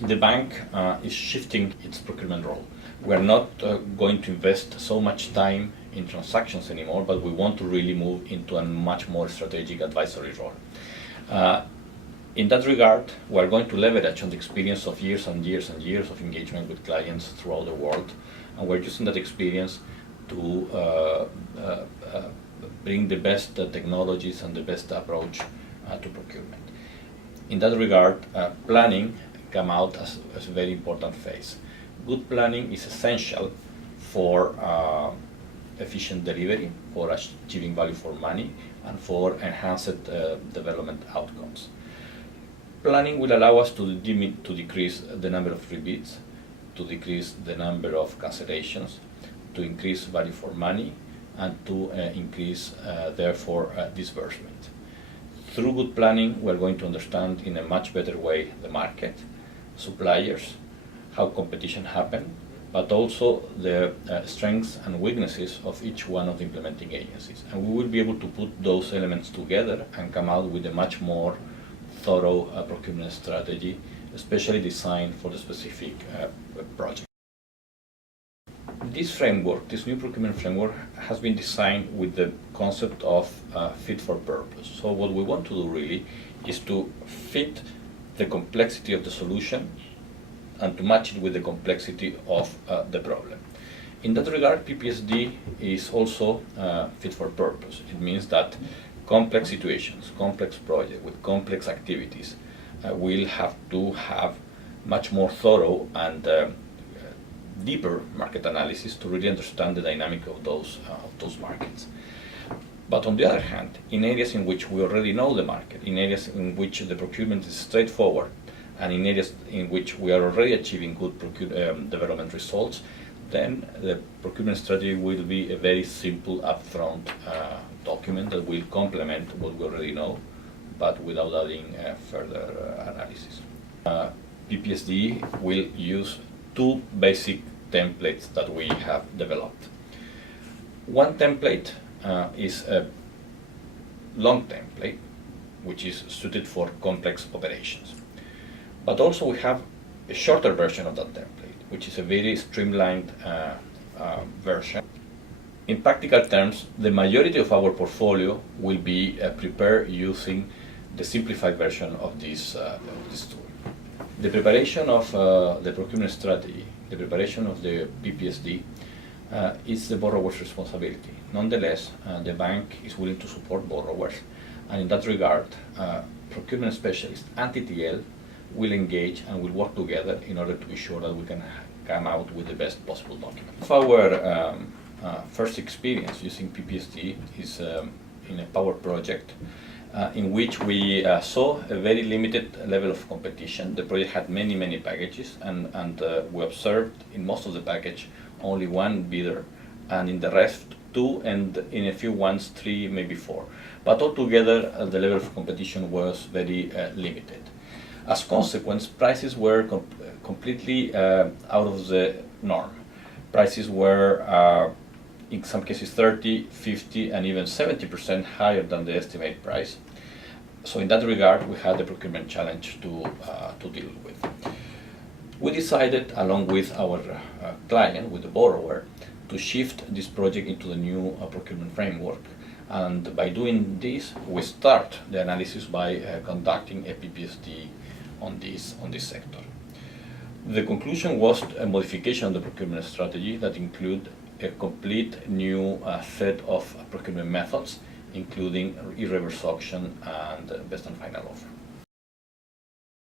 the bank is shifting its procurement role. We're not going to invest so much time in transactions anymore, but we want to really move into a much more strategic advisory role. In that regard, we're going to leverage on the experience of years and years and years of engagement with clients throughout the world, and we're using that experience to bring the best technologies and the best approach to procurement. In that regard, planning come out as a very important phase. Good planning is essential for efficient delivery, for achieving value for money, and for enhanced development outcomes. Planning will allow us to decrease the number of rebids, to decrease the number of cancellations, to increase value for money, and to increase, therefore, disbursement. Through good planning, we're going to understand in a much better way the market, suppliers, how competition happens, but also the strengths and weaknesses of each one of the implementing agencies. And we will be able to put those elements together and come out with a much more thorough procurement strategy, especially designed for the specific project. This framework, this new procurement framework, has been designed with the concept of fit for purpose. So what we want to do really is to fit the complexity of the solution and to match it with the complexity of the problem. In that regard, PPSD is also fit for purpose. It means that complex situations, complex projects with complex activities will have to have much more thorough and deeper market analysis to really understand the dynamic of those markets. But on the other hand, in areas in which we already know the market, in areas in which the procurement is straightforward, and in areas in which we are already achieving good development results, then the procurement strategy will be a very simple upfront document that will complement what we already know, but without adding further analysis. PPSD will use two basic templates that we have developed. One template is a long template, which is suited for complex operations. But also we have a shorter version of that template, which is a very streamlined version. In practical terms, the majority of our portfolio will be prepared using the simplified version of this tool. The preparation of the procurement strategy, the preparation of the PPSD, is the borrower's responsibility. Nonetheless, the bank is willing to support borrowers, and in that regard, procurement specialists and TTL will engage and will work together in order to be sure that we can come out with the best possible document. Our first experience using PPSD is in a power project in which we saw a very limited level of competition. The project had many packages, and we observed in most of the package only one bidder, and in the rest two, and in a few ones 3, maybe 4. But altogether the level of competition was very limited. As a consequence, prices were completely out of the norm. Prices were in some cases 30, 50, and even 70% higher than the estimated price. So in that regard, we had a procurement challenge to deal with. We decided, along with our client, with the borrower, to shift this project into the new procurement framework. And by doing this, we start the analysis by conducting a PPSD on this sector. The conclusion was a modification of the procurement strategy that include a complete new set of procurement methods, including irreverse auction and best and final offer.